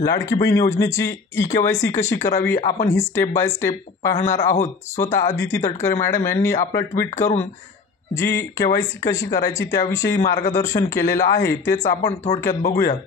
लाडकी बहीण योजनेची ई-के-वाय-सी कशी करावी आपण ही स्टेप बाय स्टेप पाहणार आहोत। स्वतः आदिती तटकरे मॅडम यांनी आपलं ट्विट करून जी के-वाय-सी कशी करायची त्याविषयी मार्गदर्शन केलेलं आहे, तेच आपण थोडक्यात बघूयात।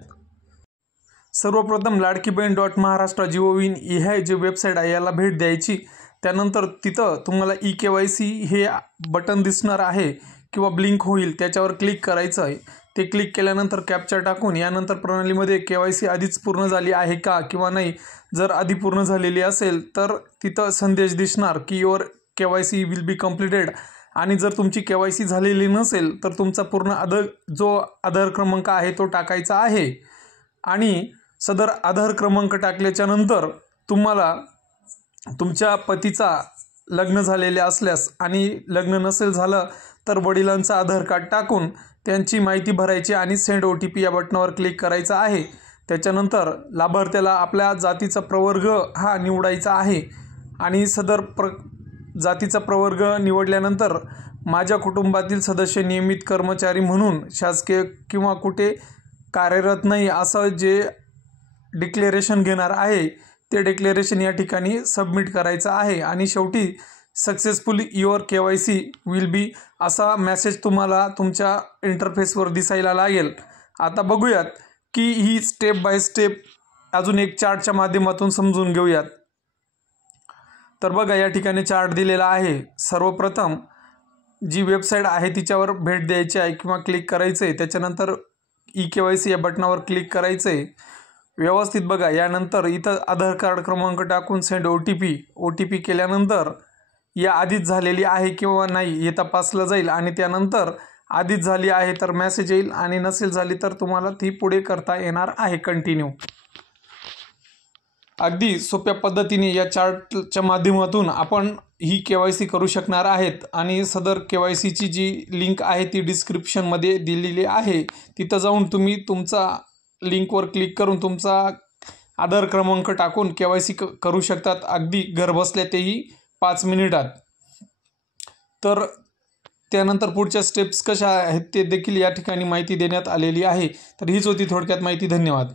सर्वप्रथम ladkibahn.maharashtra.gov.in हे जे वेबसाईट आहे याला भेट द्यायची। त्यानंतर तिथं तुम्हाला ई-के-वाय-सी हे बटन दिसणार आहे किंवा ब्लिंक होईल, त्याच्यावर क्लिक करायचं आहे। ते क्लिक केल्यानंतर कॅप्चा टाकून यानंतर प्रणालीमध्ये के-वाय-सी आधीच पूर्ण झाली आहे का किंवा नाही, जर आधी पूर्ण झालेली असेल तर तिथं संदेश दिसणार की your KYC will be completed. आणि जर तुमची के-वाय-सी झालेली नसेल तर तुमचा पूर्ण आधार क्रमांक आहे तो टाकायचा आहे। आणि सदर आधार क्रमांक टाकल्याच्या नंतर तुम्हाला तुमच्या पतीचा लग्न झालेले असल्यास आणि लग्न नसेल झालं तर वडिलांचा आधार कार्ड टाकून त्यांची माहिती भरायची आणि सेंड OTP या बटनावर क्लिक करायचं आहे। त्याच्यानंतर लाभार्थ्याला आपल्या जातीचा प्रवर्ग हा निवडायचा आहे आणि सदर जातीचा प्रवर्ग निवडल्यानंतर माझ्या कुटुंबातील सदस्य नियमित कर्मचारी म्हणून शासकीय किंवा कुठे कार्यरत नाही असं जे डिक्लेरेशन घेणार आहे ते डिक्लेरेशन या ठिकाणी सबमिट करायचं आहे। आणि शेवटी successfully your KYC will be असा मेसेज तुम्हाला तुमच्या इंटरफेसवर दिसायला लागेल। आता बघूयात की ही स्टेप बाय स्टेप अजून एक चार्टच्या माध्यमातून समजून घेऊयात। तर बघा या ठिकाणी चार्ट दिलेला आहे। सर्वप्रथम जी वेबसाईट आहे तिच्यावर भेट द्यायची आहे किंवा क्लिक करायचं आहे। त्याच्यानंतर ई-के-वाय-सी या बटनावर क्लिक करायचं आहे। व्यवस्थित बघा, यानंतर इथं आधार कार्ड क्रमांक टाकून सेंड OTP केल्यानंतर या आधीच झालेली आहे किंवा नाही हे तपासलं जाईल आणि त्यानंतर आधीच झाली आहे तर मेसेज येईल आणि नसेल झाली तर तुम्हाला ती पुढे करता येणार आहे कंटिन्यू। अगदी सोप्या पद्धतीने या चार्टच्या माध्यमातून आपण ही के-वाय-सी करू शकणार आहेत। आणि सदर के-वाय-सीची जी लिंक आहे ती डिस्क्रिप्शनमध्ये दिलेली आहे, तिथं जाऊन तुम्ही तुमचा लिंकवर क्लिक करून तुमचा आधार क्रमांक टाकून के-वाय-सी करू शकतात, अगदी घरबसल्या तेही 5 मिनिटात। तर त्यानंतर पुढच्या स्टेप्स कशा आहेत ते देखील या ठिकाणी माहिती देण्यात आलेली आहे। तर हीच होती थोडक्यात माहिती। धन्यवाद।